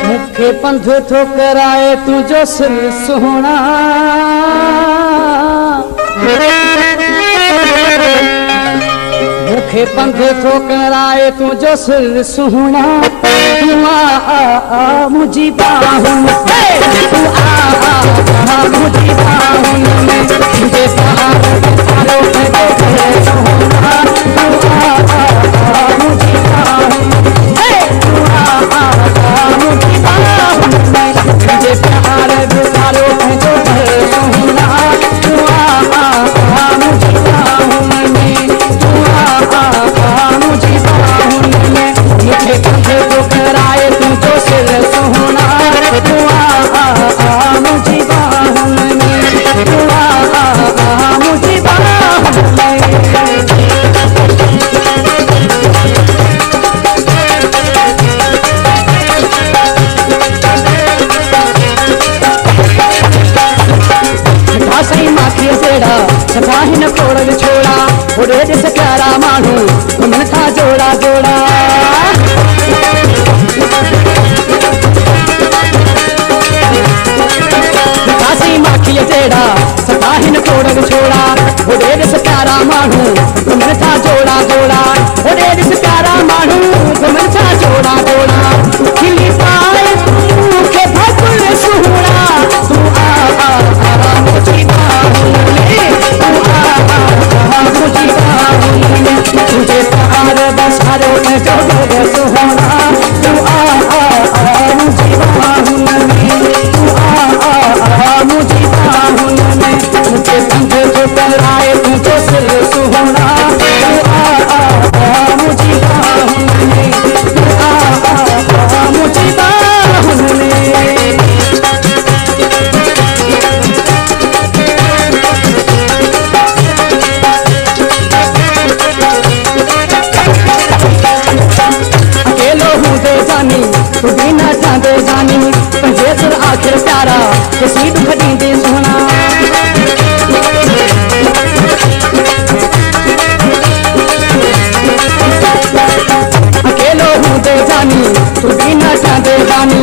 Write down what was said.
मुखे पंध ठोकराए तुझो सिर सोना, मुखे पंध ठोकराए तुझो सिर सोना। तू आ मुझी बाहों में, तू आ मुझी बाहों में, तुझे सहारों पे सोना। तू आ मुझी बाहों में, तू आ मुझी बाहों में, तुझे प्यार गुजारो है जो सोना। तू आ मुझी बाहों में, तू आ मुझी बाहों में, मुझे कंधे को कराए तू जो सिर सोना। तू आ मुझी बाहों में, तू आ मुझी बाहों में। सही माखी सेड़ा सकाही न कोड़ छोड़ा, उड़े जिस प्यारा मानू मन था जोड़ा जोड़ा। सही माखी सेड़ा सकाही न कोड़ छोड़ा, उड़े जिस प्यारा मानू मन था जोड़ा जोड़ा। उड़े जिस प्यारा मानू मन था जोड़ा जोड़ा। खिली पाए तू के भकुल सुहरा, तू आ मुझी बाहों में, तू आ मुझी बाहों में, तुझे प्यार बसारो में जो सोना। तू आ मुझी बाहों में, तू आ मुझी बाहों में, मुझे पंख जो कराए तुझे सिर सोना। तू आ मुझी बाहों में, तू आ मुझी बाहों में। अकेलो हूँ दे जानी तू भी ना चाहते जानी, तुझे सुर आखिर प्यारा किसी दुख दीदे सोना। अकेलो हूँ दे जानी तू भी ना चाहते जानी,